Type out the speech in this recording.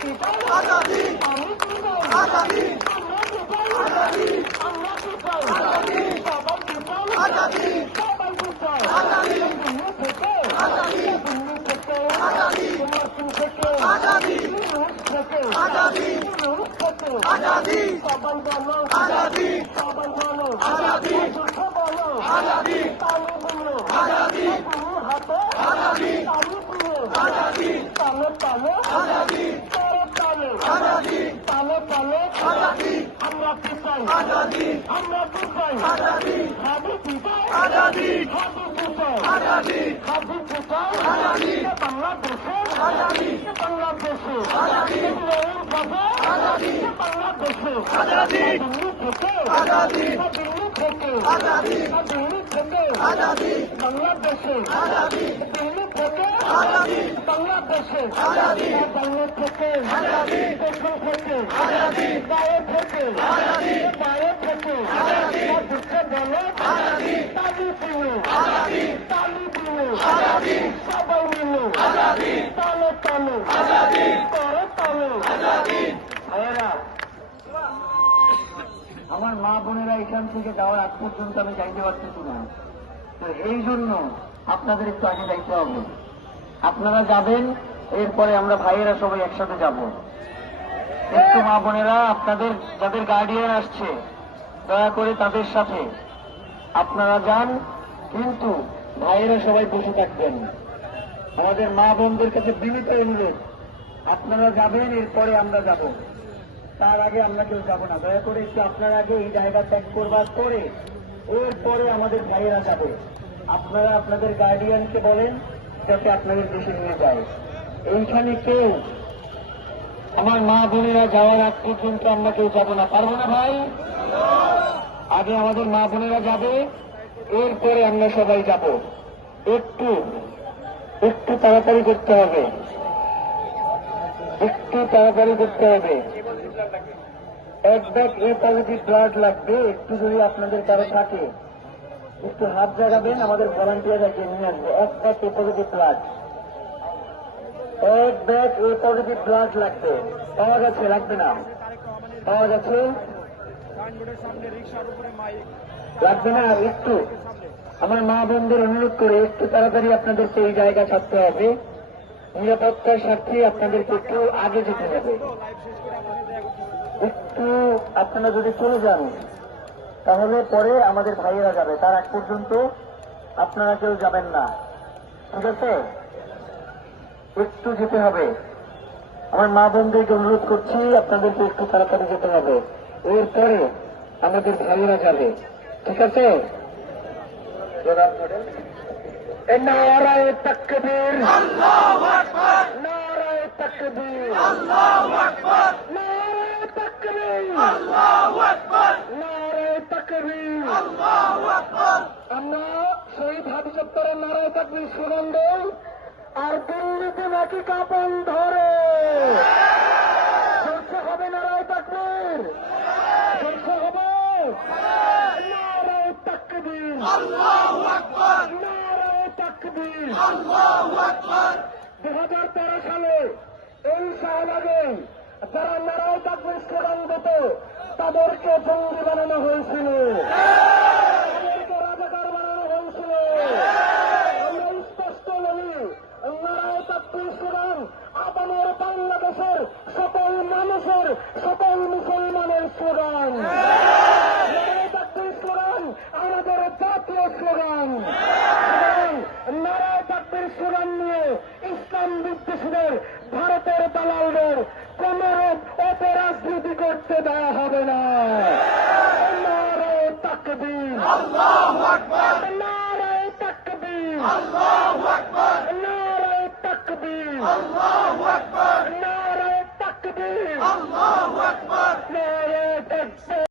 কি চাই আজাদি, আমি কি চাই আজাদি, আমরা কি চাই আজাদি, আমরা কি চাই আজাদি, সবাই কি চাই আজাদি, সবাই কি চাই আজাদি, দিল্লি থেকে আজাদি, দিল্লি থেকে আজাদি, মসজিদ থেকে আজাদি, রুশ থেকে আজাদি, রুশ থেকে আজাদি, সবাই বলো আজাদি, সবাই বলো আজাদি, যুদ্ধ বলো আজাদি, তালে বলো আজাদি, হাতে আজাদি, তালি দিয়ে আজাদি, তালে তালে আজাদি, তালে তালে আজাদি, তালে তালে আজাদি, আমরা কি চাই আজাদি, আমরা কি চাই আজাদি, হাদি কি চাই আজাদি, হাদি কি চাই আজাদি, হাদি কি চাই আজাদি, বাংলাদেশে আজাদি, বাংলাদেশে আজাদি, আজাদি, বাংলাদেশে আজাদি, দিল্লি থেকে আজাদি, দিল্লি থেকে আজাদি, দিল্লি থেকে আজাদি, বাংলাদেশে আজাদি, দিল্লি থেকে আজাদি, বাংলাদেশে আজাদি, বাংলা থেকে আজাদি, দেশ থেকে আজাদি, গায়ে থেকে আজাদি, গায়ে থেকে আজাদি, দুঃখে বলে আজাদি, তালি দিলে আজাদি, তালি দিলে আজাদি, সবাই মিলে আজাদি, তালে তালে আজাদি, করে তালে আজাদি। ভাইয়েরা, আমার মা বোনেরা এখান থেকে যাওয়ার আগ পর্যন্ত আমি যাইতে পারতেছি না, তো এই জন্য আপনাদের একটু আগে যাইতে হবে। আপনারা যাবেন, এরপরে আমরা ভাইয়েরা সবাই একসাথে যাব। একটু মা বোনেরা, আপনাদের যাদের গার্ডিয়ান আসছে দয়া করে তাদের সাথে আপনারা যান, কিন্তু ভাইয়েরা সবাই বসে থাকবেন। আমাদের মা বোনদের কাছে বিনীত অনুরোধ, আপনারা যাবেন, এরপরে আমরা যাব, তার আগে আমরা কেউ যাব না। দয়া করে একটু আপনার আগে এই জায়গা ত্যাগ করবার পরে এরপরে আমাদের ভাইয়েরা যাবে। আপনারা আপনাদের গার্ডিয়ানকে বলেন যাতে আপনাদের দেশে নিয়ে যায়। এইখানে কেউ আমার মা বোনেরা যাওয়ার আগ পর্যন্ত আমরা কেউ যাব না, পারবো না ভাই। আগে আমাদের মা বোনেরা যাবে, এরপরে আমরা সবাই যাব। একটু একটু তাড়াতাড়ি করতে হবে, একটু তাড়াতাড়ি করতে হবে। এক ব্যাগ এ পজিটিভ ব্লাড লাগবে, একটু যদি আপনাদের কারো থাকে একটু হাত জাগাবেন, আমাদের ভলান্টিয়ারকে নিয়ে আসবে। এক ব্যাগ এ পজিটিভ ব্লাড, এক ব্যাগ এ পজিটিভ ব্লাড লাগবে। পাওয়া গেছে? লাগবে না? পাওয়া গেছে? লাগবে না? একটু আমার মা বোনদের অনুরোধ করে একটু তাড়াতাড়ি আপনাদেরকে এই জায়গা ছাড়তে হবে। নিরাপত্তার স্বার্থে আপনাদেরকে একটু আগে যেতে হবে। একটু আপনারা যদি চলে যান তাহলে পরে আমাদের ভাইয়েরা যাবে, তার আগ পর্যন্ত আপনারা কেউ যাবেন না, ঠিক আছে? একটু যেতে হবে। আমার মা বোনদেরকে অনুরোধ করছি, আপনাদেরকে একটু তাড়াতাড়ি যেতে হবে, এরপরে আমাদের ভাইয়েরা যাবে, ঠিক আছে? নারায়ে তাকবীর, আল্লাহু আকবার, নারায়ে তাকবীর, আল্লাহু আকবার, নারায়ে তাকবীর, আল্লাহু আকবার, নারায়ে তাকবীর, আল্লাহু আকবার। আমরা শহীদ হাদি চত্বরের নারায়ে তাকবীর স্লোগান দেই, আর দিল্লিতে নাকি কাঁপন ধরে। জলসা হবে নারায়ে তাকবীর, জলসা হবে। নারায়ে তাকবীর, আল্লাহু আকবার, নারায়ে তাকবীর, আল্লাহু আকবার। 2013 সালে এই শাহবাগে যারা নারায়ে তাকবীর স্লোগান দিত তাদেরকে জঙ্গি বানানো হয়েছিল, তাদেরকে রাজাকার বানানো হয়েছিল। আমরা স্পষ্ট বলি, নারায়ে তাকবীর স্লোগান আগামের বাংলাদেশের সকল মানুষের, সকল মুসলমানের স্লোগান। নারায়ে তাকবীর স্লোগান আমাদের জাতীয় স্লোগান। নারায়ে তাকবীর স্লোগান নিয়ে ইসলাম বিদ্বেষীদের, ভারতের দালালদের কোনরূপ অপরাজনীতি করতে দেওয়া হবে না। নারায়ে তাকবীর, আল্লাহু আকবার, নারায়ে তাকবীর, আল্লাহু আকবার, নারায়ে তাকবীর, আল্লাহু আকবার, নারায়ে তাকবীর, আল্লাহু আকবার, নারায়ে